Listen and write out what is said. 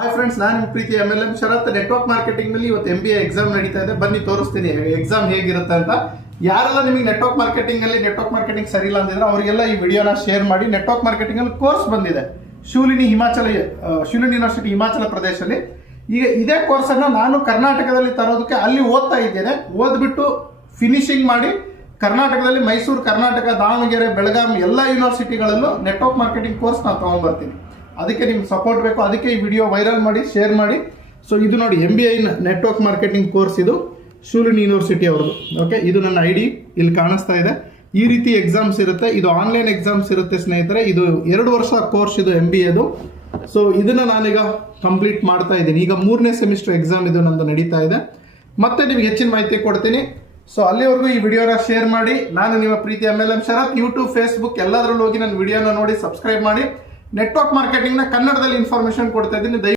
Hi friends, ನಾನು ನಿಮ್ಮ ಪ್ರೀತಿ MLM ಶರತ್. Network marketing ನಲ್ಲಿ ಇವತ್ತು MBA ಎಕ್ಸಾಮ್ ನಡೀತಾ ಇದೆ. ಬನ್ನಿ ತೋರಿಸ್ತೀನಿ ಎಕ್ಸಾಮ್ ಹೇಗಿರುತ್ತೆ ಅಂತ. ಯಾರೆಲ್ಲ ನಿಮಗೆ ನೆಟ್ವರ್ಕ್ ಮಾರ್ಕೆಟಿಂಗ್ ಸರಿ ಇಲ್ಲ ಅಂದಿದ್ರೆ ಅವರಿಗೆಲ್ಲ ಈ ವಿಡಿಯೋನ ಶೇರ್ ಮಾಡಿ. ನೆಟ್ವರ್ಕ್ ಮಾರ್ಕೆಟಿಂಗ್ ಅಲ್ಲಿ ಕೋರ್ಸ್ ಬಂದಿದೆ ಶೂಲಿನಿ ಯೂನಿವರ್ಸಿಟಿ ಹಿಮಾಚಲ ಪ್ರದೇಶದಲ್ಲಿ. ಈಗ ಇದೇ ಕೋರ್ಸ್ ಅನ್ನು ನಾನು ಕರ್ನಾಟಕದಲ್ಲಿ ತರೋದಕ್ಕೆ ಅಲ್ಲಿ ಓದ್ತಾ ಇದ್ದೇನೆ. ಓದ್ಬಿಟ್ಟು ಫಿನಿಶಿಂಗ್ ಮಾಡಿ ಕರ್ನಾಟಕದಲ್ಲಿ ಮೈಸೂರು, ಕರ್ನಾಟಕ, ದಾವಣಗೆರೆ, ಬೆಳಗಾಂ ಎಲ್ಲ ಯೂನಿವರ್ಸಿಟಿಗಳಲ್ಲೂ ನೆಟ್ವರ್ಕ್ ಮಾರ್ಕೆಟಿಂಗ್ ಕೋರ್ಸ್ ನಾನು ತೊಗೊಂಡ್ಬರ್ತೀನಿ. ಅದಕ್ಕೆ ನಿಮ್ಗೆ ಸಪೋರ್ಟ್ ಬೇಕು. ಅದಕ್ಕೆ ಈ ವಿಡಿಯೋ ವೈರಲ್ ಮಾಡಿ, ಶೇರ್ ಮಾಡಿ. ಸೊ ಇದು ನೋಡಿ MBA ನೆಟ್ವರ್ಕ್ ಮಾರ್ಕೆಟಿಂಗ್ ಕೋರ್ಸ್, ಇದು ಶೂಲಿನಿ ಯೂನಿವರ್ಸಿಟಿ ಅವ್ರದ್ದು. ಓಕೆ, ಇದು ನನ್ನ ID ಇಲ್ಲಿ ಕಾಣಿಸ್ತಾ ಇದೆ. ಈ ರೀತಿ ಎಕ್ಸಾಮ್ಸ್ ಇರುತ್ತೆ. ಇದು ಆನ್ಲೈನ್ ಎಕ್ಸಾಮ್ಸ್ ಇರುತ್ತೆ ಸ್ನೇಹಿತರೆ. ಇದು 2 ವರ್ಷ ಕೋರ್ಸ್, ಇದು MBAದು. ಸೊ ಇದನ್ನು ನಾನೀಗ ಕಂಪ್ಲೀಟ್ ಮಾಡ್ತಾ ಇದ್ದೀನಿ. ಈಗ 3ನೇ ಸೆಮಿಸ್ಟರ್ ಎಕ್ಸಾಮ್ ಇದು ನಂದು ನಡೀತಾ ಇದೆ. ಮತ್ತೆ ನಿಮ್ಗೆ ಹೆಚ್ಚಿನ ಮಾಹಿತಿ ಕೊಡ್ತೀನಿ. ಸೊ ಅಲ್ಲಿವರೆಗೂ ಈ ವಿಡಿಯೋನ ಶೇರ್ ಮಾಡಿ. ನಾನು ನಿಮ್ಮ ಪ್ರೀತಿ MLM ಶರತ್. ಯೂಟ್ಯೂಬ್, ಫೇಸ್ಬುಕ್ ಎಲ್ಲದರಲ್ಲೂ ಹೋಗಿ ನನ್ನ ವಿಡಿಯೋನ ನೋಡಿ ಸಬ್ಸ್ಕ್ರೈಬ್ ಮಾಡಿ. ನೆಟ್ವರ್ಕ್ ಮಾರ್ಕೆಟಿಂಗ್ನ ಕನ್ನಡದಲ್ಲಿ ಇನ್ಫಾರ್ಮೇಶನ್ ಕೊಡ್ತಾ ಇದ್ದೀನಿ.